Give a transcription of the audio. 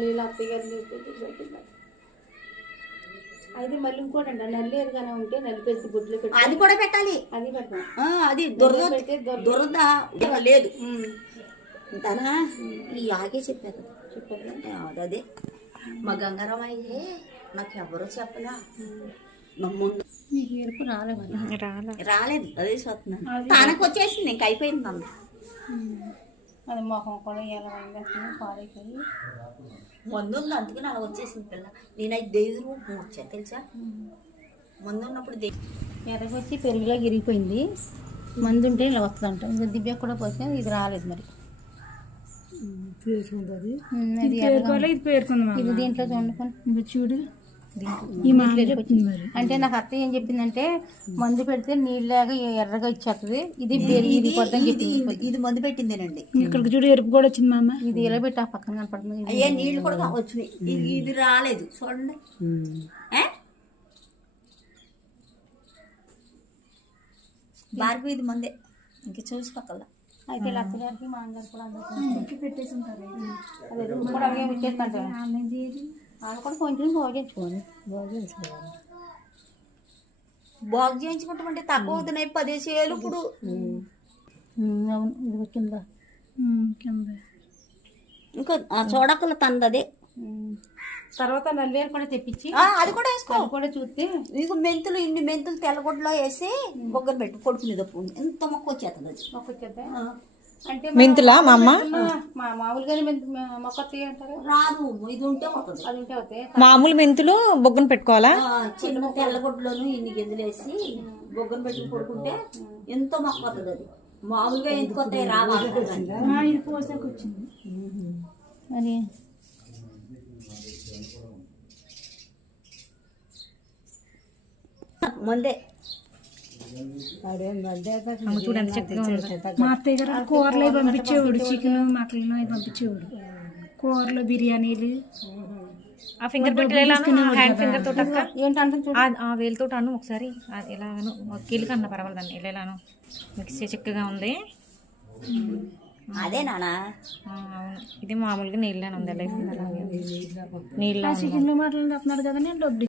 నీళ్ళు అత్తగారు అయితే మళ్ళీ ఇంకోటి అంట నల్లి ఎదుగానే ఉంటే నల్లి పెద్ద గుడ్లు పెట్టి అది కూడా పెట్టాలి. అది పెడతాం. అది దురద లేదు తనా ఈ ఆగే చెప్పారు అదే మా గంగారావు అయ్యే నాకు ఎవరో చెప్పలా ముందు నీకు ఎరుపు రాలేదు అదే చూస్తున్నాను. తనకు వచ్చేసింది ఇంక అయిపోయింది అమ్మ. అది మొహం కూడా ఎలా పాడైపోయి మందు ఉంది అందుకని అలా వచ్చేసింది పిల్ల. నేను అది దేవుడు వచ్చా తెలుసా మందు ఉన్నప్పుడు ఎర్రగొచ్చి పెరుగులో గిరిగిపోయింది. మందు ఉంటే ఇలా వస్తుందంట. ఇంకా దివ్య కూడా పోతే ఇది రాలేదు మరి ఇది దీంట్లో చూడుకొని చూడు అంటే నాకు అత్త ఏం చెప్పిందంటే మందు పెడితే నీళ్ళగా ఎర్రగా ఇచ్చేస్తుంది. ఇది ఇది మందు పెట్టిందేనండి. ఇక్కడికి చూడు ఎరుపు కూడా వచ్చింది మామ. ఇది ఎలా పెట్టి ఆ పక్కన కనపడుతుంది. అయ్యే నీళ్ళు కూడా వచ్చినాయి. ఇది రాలేదు చూడండి. బార్కు ఇది మందే ఇంక చూసి పక్కల అయితే అత్తగారికి మా అమ్మగారు కూడా అందరికీ పెట్టేసి ఉంటారు. అదే కూడా అవి ఇచ్చేస్తుంటారు. వాళ్ళు కూడా కొంచెం బాగు చేయించుకుంటామంటే తక్కువ అవుతున్నాయి 10,000 ఇప్పుడు. అవును ఇది కింద ఇంకా చూడకల తందదే. తర్వాత నల్లేరు కూడా తెప్పించి అది కూడా వేసుకో కూడా చూస్తే ఇక మెంతులు ఇన్ని మెంతులు తెల్లగొడ్డలో వేసి బొగ్గలు పెట్టి కొడుకు మీద ఎంత మొక్క వచ్చేస్తుంది అది మొక్క వచ్చేద్దా అంటే మెంతులా మా అమ్మ మామూలుగానే మొక్క అంటారు రాదు. ఇది ఉంటే అవుతుంది. అది ఉంటే అవుతాయి. మామూలు మెంతులు బొగ్గను పెట్టుకోవాలా? చిన్న తెల్లగొడ్డలోను ఇన్ని గింజలు వేసి బొగ్గను పెట్టి కొడుకుంటే ఎంతో మొక్క అవుతుంది. అది మామూలుగా ఎందుకు వస్తాయి రావాలి. ఇది పోసాక వచ్చింది మరి ముందే చూడు ఎంత చక్కగా ఉంది. మా అత్తయ్య గారు కూరలు అవి పంపించేవాడు. చికెన్ మటన్ అవి పంపించేవాడు. కూరలు బిర్యానీలు ఆ ఫింగర్ పెట్టి హ్యాండ్ ఫింగర్ తోటి అక్క ఏంటంటే ఆ వేలుతో అను ఒకసారి ఎలాగను కీలుకన్నా పర్వాలేదండి ఎలాను మిక్సీ చిక్కగా ఉంది. అదే నానా అవును ఇది మామూలుగా నీళ్ళని ఉంది ఎలా నీళ్ళ చికెన్ లో మాట్లాడుతున్నాడు కదా నేను